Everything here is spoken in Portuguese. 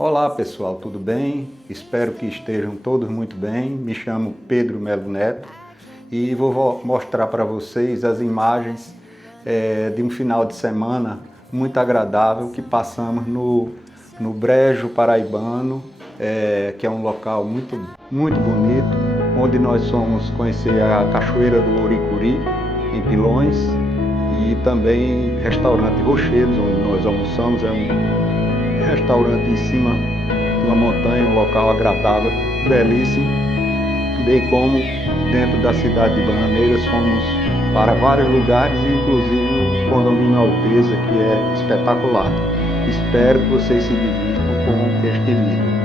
Olá pessoal, tudo bem? Espero que estejam todos muito bem. Me chamo Pedro Melo Neto e vou mostrar para vocês as imagens de um final de semana muito agradável que passamos no Brejo Paraibano, que é um local muito bonito, onde nós fomos conhecer a Cachoeira do Ouricuri, em Pilões, e também Restaurante Rochedos, onde nós almoçamos. É um restaurante em cima de uma montanha, um local agradável, belíssimo, bem como dentro da cidade de Bananeiras fomos para vários lugares, inclusive o Condomínio Alteza, que é espetacular. Espero que vocês se divirtam com este vídeo.